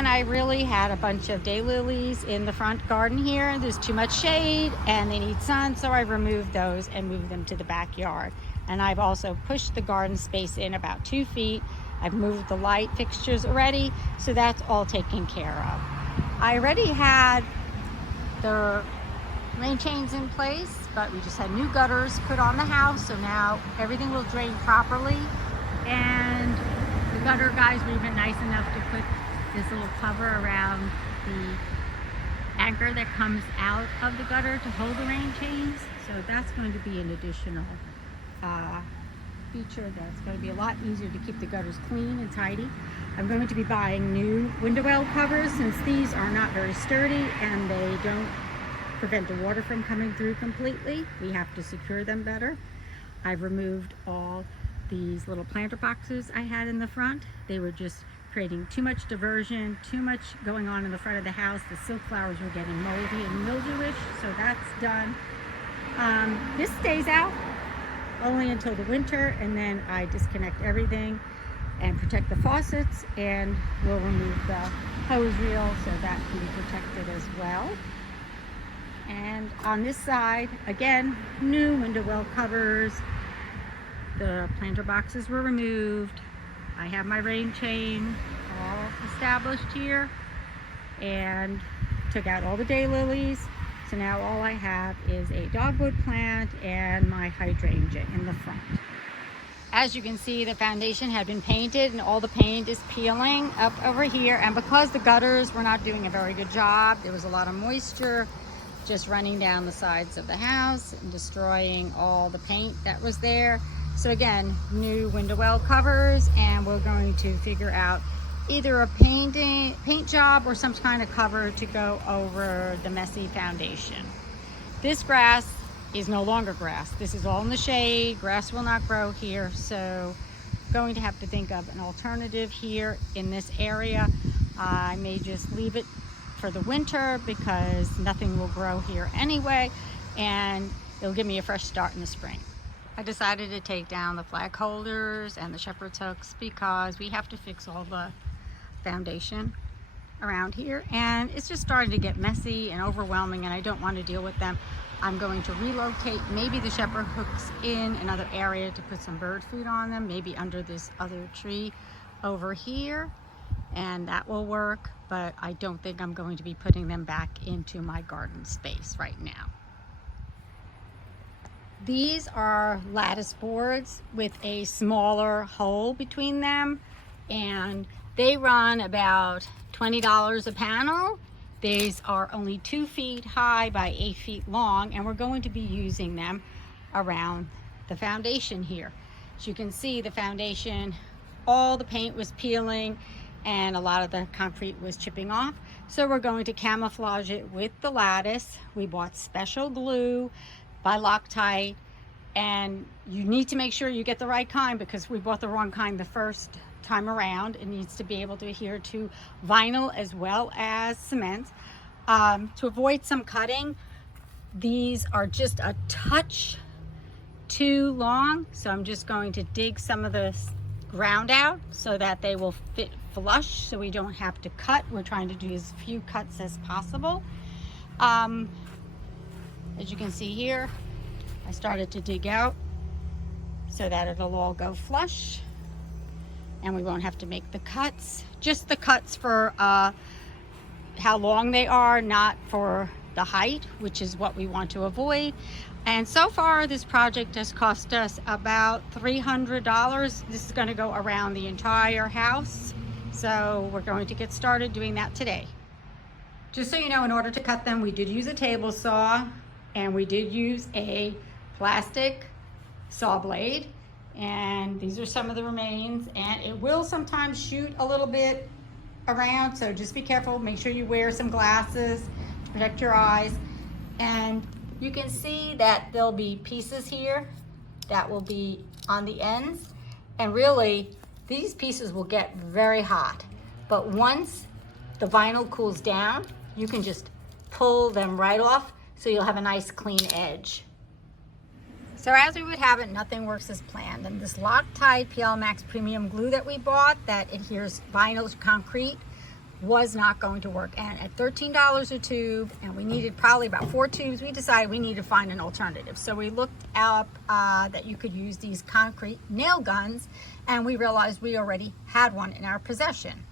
TapCon, I really had a bunch of daylilies in the front garden here. There's too much shade and they need sun, so I removed those and moved them to the backyard. And I've also pushed the garden space in about 2 feet. I've moved the light fixtures already, so that's all taken care of. I already had the rain chains in place, but we just had new gutters put on the house, so now everything will drain properly. And the gutter guys were even nice enough to put this little cover around the anchor that comes out of the gutter to hold the rain chains. So that's going to be an additional feature that's going to be a lot easier to keep the gutters clean and tidy. I'm going to be buying new window well covers since these are not very sturdy and they don't prevent the water from coming through completely. We have to secure them better. I've removed all these little planter boxes I had in the front. They were just creating too much diversion, too much going on in the front of the house. The silk flowers were getting moldy and mildewish, so that's done. This stays out only until the winter, and then I disconnect everything and protect the faucets, and we'll remove the hose reel so that can be protected as well. And on this side, again, new window well covers. The planter boxes were removed. I have my rain chain all established here and took out all the daylilies. So now all I have is a dogwood plant and my hydrangea in the front. As you can see, the foundation had been painted and all the paint is peeling up over here. And because the gutters were not doing a very good job, there was a lot of moisture just running down the sides of the house and destroying all the paint that was there. So again, new window well covers, and we're going to figure out either a paint job or some kind of cover to go over the messy foundation. This grass is no longer grass. This is all in the shade. Grass will not grow here, so going to have to think of an alternative here in this area. I may just leave it for the winter because nothing will grow here anyway, and it'll give me a fresh start in the spring. I decided to take down the flag holders and the shepherd's hooks because we have to fix all the foundation around here, and it's just starting to get messy and overwhelming, and I don't want to deal with them. I'm going to relocate maybe the shepherd hooks in another area to put some bird food on them, maybe under this other tree over here, and that will work, but I don't think I'm going to be putting them back into my garden space right now. These are lattice boards with a smaller hole between them, and they run about $20 a panel. These are only 2 feet high by 8 feet long, and we're going to be using them around the foundation here. As you can see, the foundation, all the paint was peeling and a lot of the concrete was chipping off. So we're going to camouflage it with the lattice. We bought special glue by Loctite, and you need to make sure you get the right kind because we bought the wrong kind the first time around. It needs to be able to adhere to vinyl as well as cement. To avoid some cutting, these are just a touch too long, so I'm just going to dig some of the ground out so that they will fit flush so we don't have to cut. We're trying to do as few cuts as possible. As you can see here, I started to dig out so that it'll all go flush and we won't have to make the cuts. Just the cuts for how long they are, not for the height, which is what we want to avoid. And so far this project has cost us about $300. This is going to go around the entire house, so we're going to get started doing that today. Just so you know, in order to cut them, we did use a table saw and we did use a plastic saw blade, and these are some of the remains, and it will sometimes shoot a little bit around, so just be careful. Make sure you wear some glasses to protect your eyes. And you can see that there'll be pieces here that will be on the ends, and really these pieces will get very hot, but once the vinyl cools down, you can just pull them right off, so you'll have a nice clean edge. So as we would have it, nothing works as planned. And this Loctite PL Max Premium glue that we bought that adheres vinyl to concrete was not going to work. And at $13 a tube, and we needed probably about 4 tubes, we decided we needed to find an alternative. So we looked up that you could use these concrete nail guns, and we realized we already had one in our possession.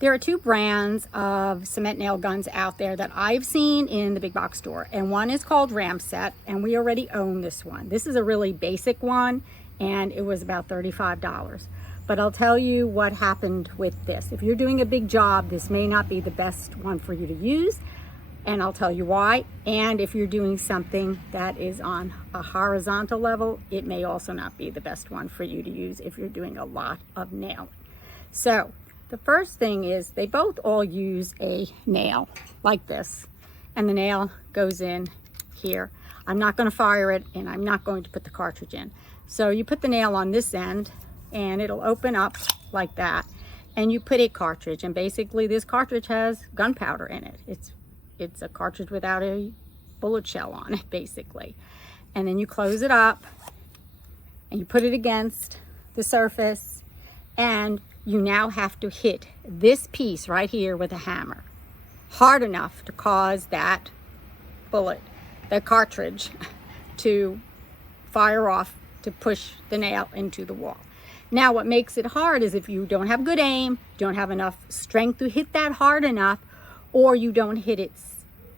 There are 2 brands of cement nail guns out there that I've seen in the big box store, and one is called Ramset, and we already own this one. This is a really basic one, and it was about $35. But I'll tell you what happened with this. If you're doing a big job, this may not be the best one for you to use, and I'll tell you why. And if you're doing something that is on a horizontal level, it may also not be the best one for you to use if you're doing a lot of nailing. So the first thing is they both all use a nail like this, and the nail goes in here. I'm not going to fire it, and I'm not going to put the cartridge in. So you put the nail on this end, and it'll open up like that, and you put a cartridge, and basically this cartridge has gunpowder in it. It's a cartridge without a bullet shell on it, basically. And then you close it up, and you put it against the surface, and you now have to hit this piece right here with a hammer hard enough to cause that bullet, the cartridge, to fire off, to push the nail into the wall. Now, what makes it hard is if you don't have good aim, don't have enough strength to hit that hard enough, or you don't hit it,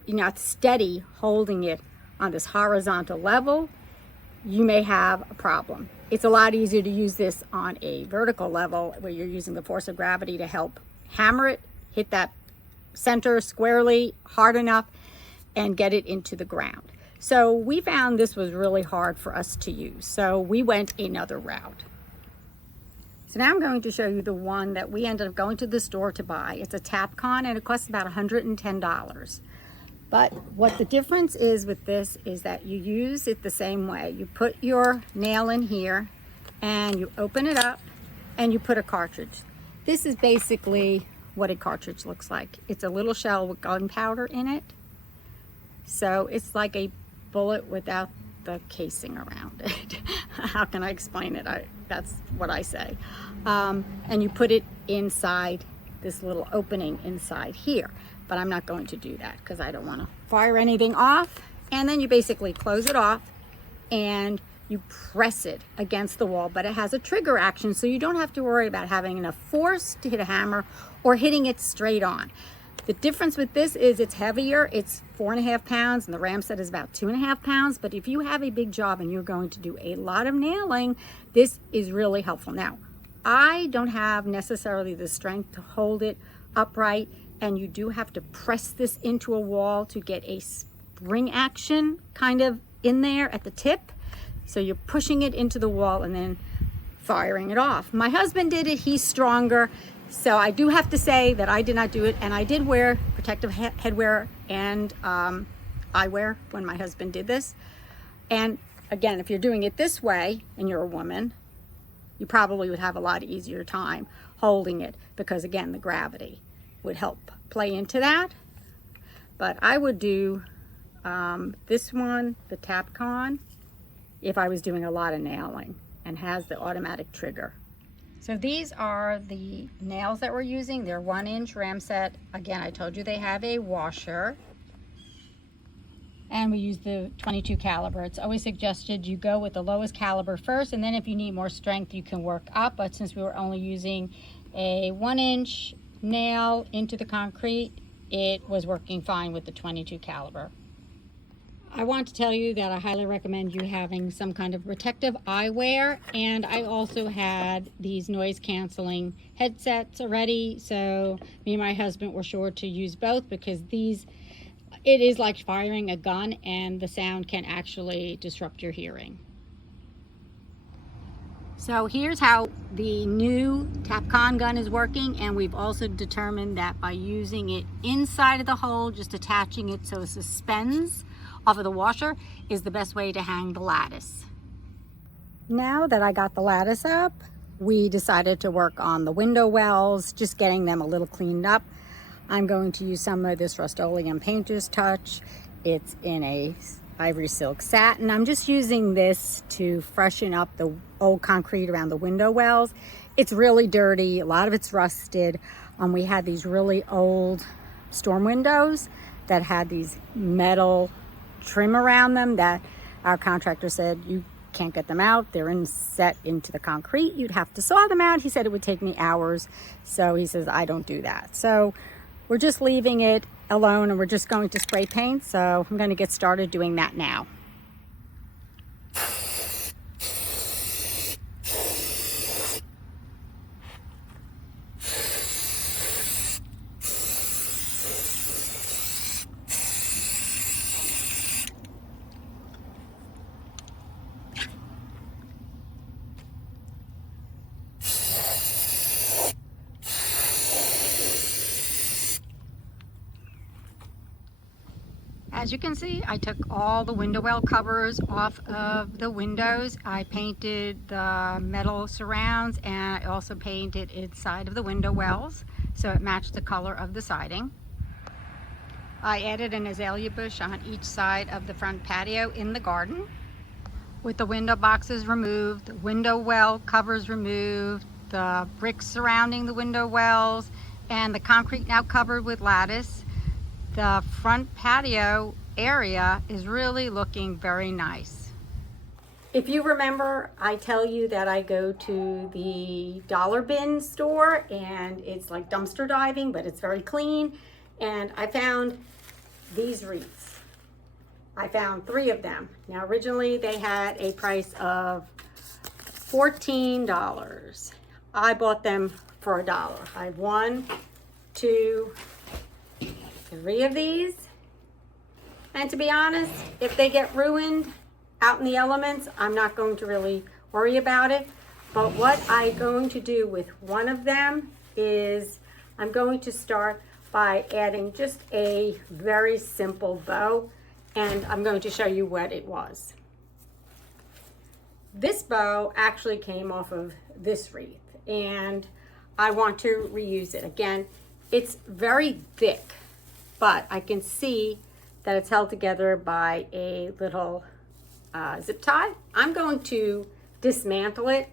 you're not steady holding it on this horizontal level, you may have a problem. It's a lot easier to use this on a vertical level where you're using the force of gravity to help hammer it, hit that center squarely hard enough, and get it into the ground. So we found this was really hard for us to use. So we went another route. So now I'm going to show you the one that we ended up going to the store to buy. It's a TapCon, and it costs about $110. But what the difference is with this is that you use it the same way. You put your nail in here, and you open it up, and you put a cartridge. This is basically what a cartridge looks like. It's a little shell with gunpowder in it. So it's like a bullet without the casing around it. How can I explain it? That's what I say. And you put it inside this little opening inside here. But I'm not going to do that because I don't want to fire anything off. And then you basically close it off and you press it against the wall, but it has a trigger action, so you don't have to worry about having enough force to hit a hammer or hitting it straight on. The difference with this is it's heavier. It's 4.5 pounds, and the Ramset is about 2.5 pounds. But if you have a big job and you're going to do a lot of nailing, this is really helpful. Now, I don't have necessarily the strength to hold it upright, and you do have to press this into a wall to get a spring action kind of in there at the tip. So you're pushing it into the wall and then firing it off. My husband did it. He's stronger. So I do have to say that I did not do it, and I did wear protective headwear and eyewear when my husband did this. And again, if you're doing it this way and you're a woman, you probably would have a lot easier time holding it because, again, the gravity would help play into that. But I would do this one, the TapCon, if I was doing a lot of nailing, and has the automatic trigger. So these are the nails that we're using. They're 1-inch Ramset. Again, I told you they have a washer. And we use the 22 caliber. It's always suggested you go with the lowest caliber first, and then if you need more strength, you can work up. But since we were only using a 1-inch nail into the concrete, it was working fine with the 22 caliber. I want to tell you that I highly recommend you having some kind of protective eyewear, and I also had these noise canceling headsets already, so me and my husband were sure to use both because it is like firing a gun, and the sound can actually disrupt your hearing. So here's how the new TapCon gun is working, and we've also determined that by using it inside of the hole, just attaching it so it suspends off of the washer is the best way to hang the lattice. Now that I got the lattice up, we decided to work on the window wells, just getting them a little cleaned up. I'm going to use some of this Rust-Oleum Painter's Touch. It's in a ivory silk satin. I'm just using this to freshen up the old concrete around the window wells. It's really dirty, a lot of it's rusted. We had these really old storm windows that had these metal trim around them that our contractor said you can't get them out. They're set into the concrete. You'd have to saw them out. He said it would take me hours. So he says, I don't do that. So we're just leaving it alone and we're just going to spray paint. So I'm going to get started doing that now. As you can see, I took all the window well covers off of the windows. I painted the metal surrounds and I also painted inside of the window wells so it matched the color of the siding. I added an azalea bush on each side of the front patio in the garden. With the window boxes removed, the window well covers removed, the bricks surrounding the window wells, and the concrete now covered with lattice, the front patio area is really looking very nice. If you remember, I tell you that I go to the dollar bin store and it's like dumpster diving, but it's very clean. And I found these wreaths. I found 3 of them. Now originally they had a price of $14. I bought them for $1. I have 1, 2, 3 of these. And to be honest, if they get ruined out in the elements, I'm not going to really worry about it. But what I'm going to do with one of them is I'm going to start by adding just a very simple bow, and I'm going to show you what it was. This bow actually came off of this wreath, and I want to reuse it. Again, it's very thick, but I can see that it's held together by a little zip tie. I'm going to dismantle it,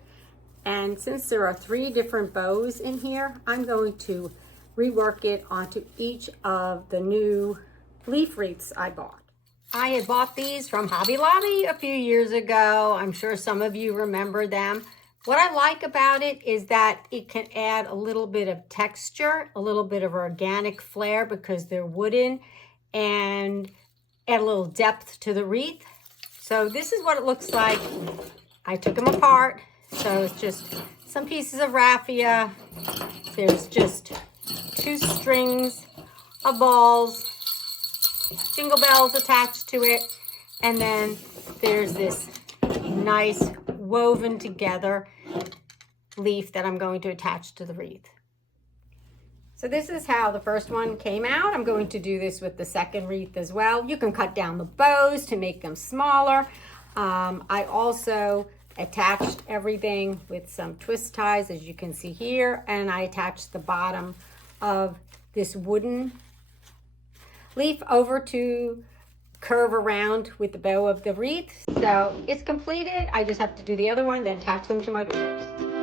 and since there are 3 different bows in here, I'm going to rework it onto each of the new leaf wreaths I bought. I had bought these from Hobby Lobby a few years ago. I'm sure some of you remember them. What I like about it is that it can add a little bit of texture, a little bit of organic flair because they're wooden, and add a little depth to the wreath. So this is what it looks like. I took them apart. So it's just some pieces of raffia. There's just 2 strings of balls, jingle bells attached to it, and then there's this nice woven together leaf that I'm going to attach to the wreath. So this is how the first one came out. I'm going to do this with the second wreath as well. You can cut down the bows to make them smaller. I also attached everything with some twist ties, as you can see here, and I attached the bottom of this wooden leaf over to curve around with the bow of the wreath. So it's completed. I just have to do the other one, then attach them to my wreath.